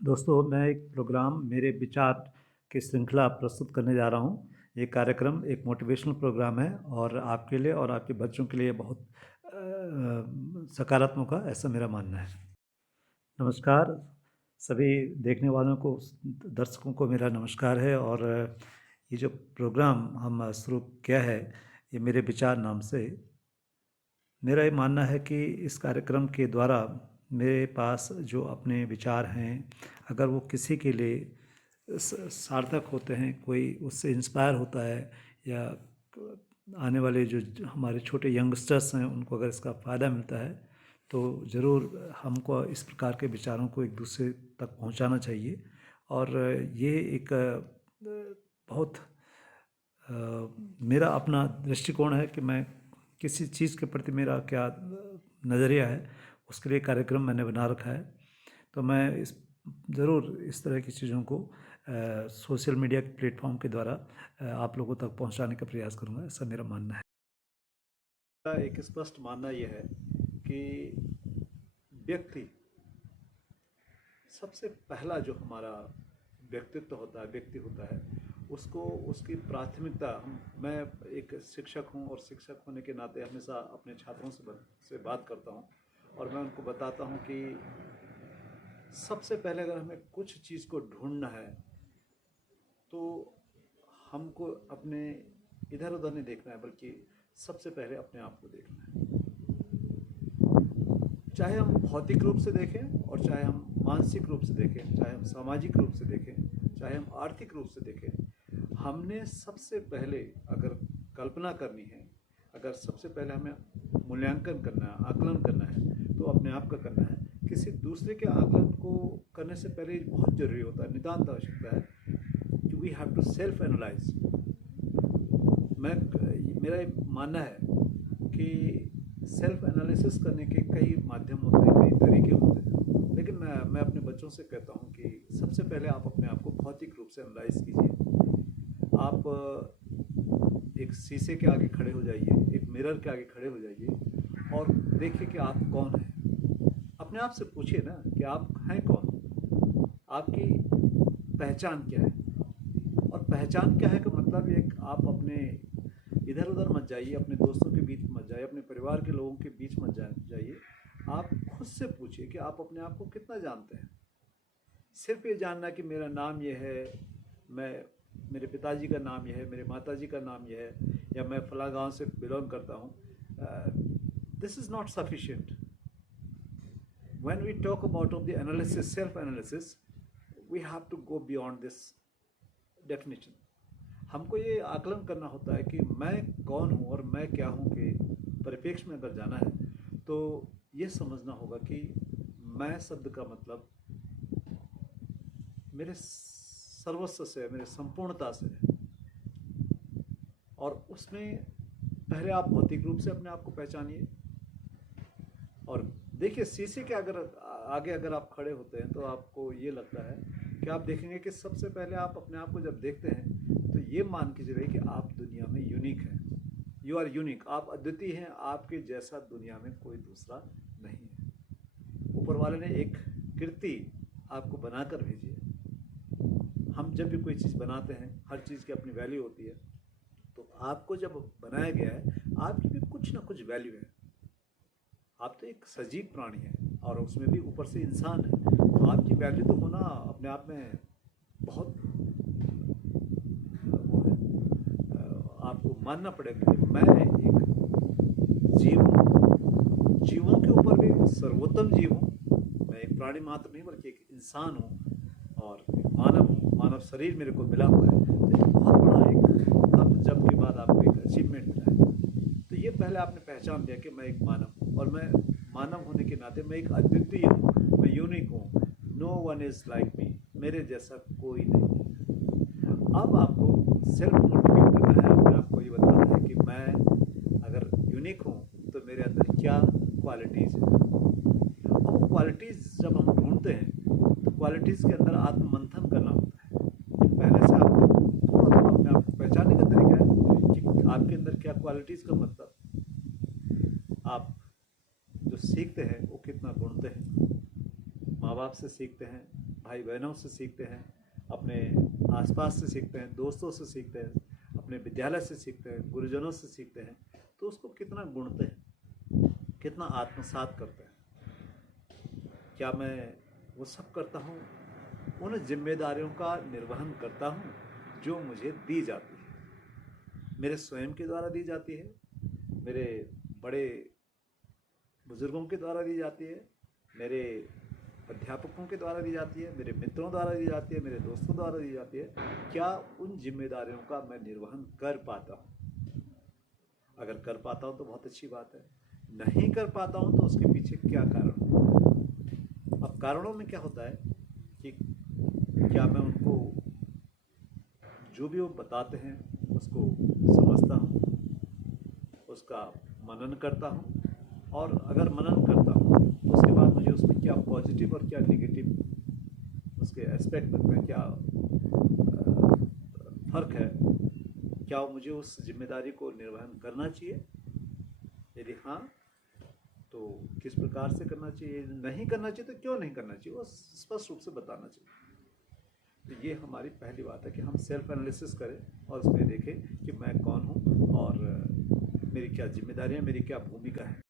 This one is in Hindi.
दोस्तों, मैं एक प्रोग्राम मेरे विचार की श्रृंखला प्रस्तुत करने जा रहा हूँ। ये कार्यक्रम एक मोटिवेशनल प्रोग्राम है और आपके लिए और आपके बच्चों के लिए बहुत सकारात्मक है, ऐसा मेरा मानना है। नमस्कार, सभी देखने वालों को, दर्शकों को मेरा नमस्कार है और ये जो प्रोग्राम हम शुरू किया है, ये मेरे विचार नाम से। मेरा ये मानना है कि इस कार्यक्रम के द्वारा मेरे पास जो अपने विचार हैं, अगर वो किसी के लिए सार्थक होते हैं, कोई उससे इंस्पायर होता है या आने वाले जो हमारे छोटे यंगस्टर्स हैं उनको अगर इसका फ़ायदा मिलता है, तो ज़रूर हमको इस प्रकार के विचारों को एक दूसरे तक पहुंचाना चाहिए। और ये एक बहुत मेरा अपना दृष्टिकोण है कि मैं किसी चीज़ के प्रति मेरा क्या नज़रिया है, उसके लिए कार्यक्रम मैंने बना रखा है। तो मैं इस ज़रूर इस तरह की चीज़ों को सोशल मीडिया के प्लेटफॉर्म के द्वारा आप लोगों तक पहुंचाने का प्रयास करूंगा, ऐसा मेरा मानना है। मेरा एक स्पष्ट मानना यह है कि व्यक्ति सबसे पहला जो हमारा व्यक्तित्व होता है, व्यक्ति होता है, उसको उसकी प्राथमिकता मैं एक शिक्षक हूँ और शिक्षक होने के नाते हमेशा अपने छात्रों से बात करता हूँ और मैं उनको बताता हूँ कि सबसे पहले अगर हमें कुछ चीज़ को ढूंढना है तो हमको अपने इधर उधर नहीं देखना है, बल्कि सबसे पहले अपने आप को देखना है। चाहे हम भौतिक रूप से देखें और चाहे हम मानसिक रूप से देखें, चाहे हम सामाजिक रूप से देखें, चाहे हम आर्थिक रूप से देखें, हमने सबसे पहले अगर कल्पना करनी है, अगर सबसे पहले हमें मूल्यांकन करना है, आकलन करना है, तो अपने आप का करना है। किसी दूसरे के आकलन को करने से पहले बहुत ज़रूरी होता है, नितांत आवश्यकता है कि we have to self analyse. मेरा मानना है कि सेल्फ एनालिसिस करने के कई माध्यम होते हैं, कई तरीके होते हैं, लेकिन मैं अपने बच्चों से कहता हूँ कि सबसे पहले आप अपने आप को भौतिक रूप से एनालाइज कीजिए। आप एक शीशे के आगे खड़े हो जाइए, एक मिरर के आगे खड़े हो जाइए और देखिए कि आप कौन हैं। अपने आप से पूछिए ना कि आप हैं कौन, आपकी पहचान क्या है। और पहचान क्या है का मतलब एक आप अपने इधर उधर मत जाइए, अपने दोस्तों के बीच मत जाइए, अपने परिवार के लोगों के बीच मत जाइए। आप खुद से पूछिए कि आप अपने आप को कितना जानते हैं। सिर्फ ये जानना कि मेरा नाम ये है, मैं मेरे पिताजी का नाम ये है, मेरे माताजी का नाम ये है, या मैं फला गांव से बिलोंग करता हूँ, this is not sufficient. When we talk about of the analysis, self analysis, we have to go beyond this definition. हमको ये आकलन करना होता है कि मैं कौन हूँ और मैं क्या हूँ के परिप्रेक्ष्य में अगर जाना है तो ये समझना होगा कि मैं शब्द का मतलब मेरे सर्वस्व से, मेरे संपूर्णता से है। और उसमें पहले आप भौतिक रूप से अपने आप को पहचानिए और देखिए शीशे के आगे अगर आप खड़े होते हैं तो आपको ये लगता है कि आप देखेंगे कि सबसे पहले आप अपने आप को जब देखते हैं तो ये मान के चलिए कि आप दुनिया में यूनिक हैं। यू आर यूनिक, आप अद्वितीय हैं, आपके जैसा दुनिया में कोई दूसरा नहीं है। ऊपर वाले ने एक कृति आपको बनाकर भेजी है। हम जब भी कोई चीज़ बनाते हैं, हर चीज़ की अपनी वैल्यू होती है, तो आपको जब बनाया गया है आपकी भी कुछ ना कुछ वैल्यू है। आप तो एक सजीव प्राणी हैं और उसमें भी ऊपर से इंसान है, तो आपकी वैल्यू तो होना अपने आप में बहुत वो है। आपको मानना पड़ेगा कि मैं एक जीव हूँ, जीवों के ऊपर भी सर्वोत्तम जीव हूँ। मैं एक प्राणी मात्र नहीं बल्कि एक इंसान हूँ और एक मानव हूँ, मानव शरीर मेरे को मिला हुआ है। तो एक बहुत बड़ा एक तप जप के बाद आपको एक अचीवमेंट मिला है। तो ये पहले आपने पहचान लिया कि मैं एक मानव हूँ और मैं मानव होने के नाते मैं एक अद्वितीय हूँ, मैं यूनिक हूँ। No one is like me, मेरे जैसा कोई नहीं है। अब आपको सेल्फ मोटिवेट करना है, अपने आप को ये बताना है कि मैं अगर यूनिक हूँ तो मेरे अंदर क्या क्वालिटीज़ हैं। और वो क्वालिटीज़ जब हम ढूंढते हैं तो क्वालिटीज़ के अंदर आत्ममंथन करना होता है। ये पहले से आपको थोड़ा थोड़ा अपने आप को पहचानने का तरीका है कि आपके अंदर क्या क्वालिटीज़ का मतलब आप जो सीखते हैं वो कितना ढूंढते हैं। माँ बाप से सीखते हैं, भाई बहनों से सीखते हैं, अपने आसपास से सीखते हैं, दोस्तों से सीखते हैं, अपने विद्यालय से सीखते हैं, गुरुजनों से सीखते हैं, तो उसको कितना गुणते हैं, कितना आत्मसात करते हैं। क्या मैं वो सब करता हूँ? उन जिम्मेदारियों का निर्वहन करता हूँ जो मुझे दी जाती है, मेरे स्वयं के द्वारा दी जाती है, मेरे बड़े बुजुर्गों के द्वारा दी जाती है, मेरे अध्यापकों के द्वारा दी जाती है, मेरे मित्रों द्वारा दी जाती है, मेरे दोस्तों द्वारा दी जाती है। क्या उन जिम्मेदारियों का मैं निर्वहन कर पाता हूँ? अगर कर पाता हूँ तो बहुत अच्छी बात है, नहीं कर पाता हूँ तो उसके पीछे क्या कारण है? अब कारणों में क्या होता है कि क्या मैं उनको, जो भी वो बताते हैं उसको समझता हूँ, उसका मनन करता हूँ, और अगर मनन करता हूँ तो उसके बाद मुझे उसमें क्या पॉजिटिव और क्या निगेटिव उसके एस्पेक्ट लगते हैं, क्या फ़र्क है, क्या मुझे उस जिम्मेदारी को निर्वहन करना चाहिए, यदि हाँ तो किस प्रकार से करना चाहिए, नहीं करना चाहिए तो क्यों नहीं करना चाहिए, वो स्पष्ट रूप से बताना चाहिए। तो ये हमारी पहली बात है कि हम सेल्फ एनालिसिस करें और उसमें देखें कि मैं कौन हूँ और मेरी क्या जिम्मेदारियाँ, मेरी क्या भूमिका है।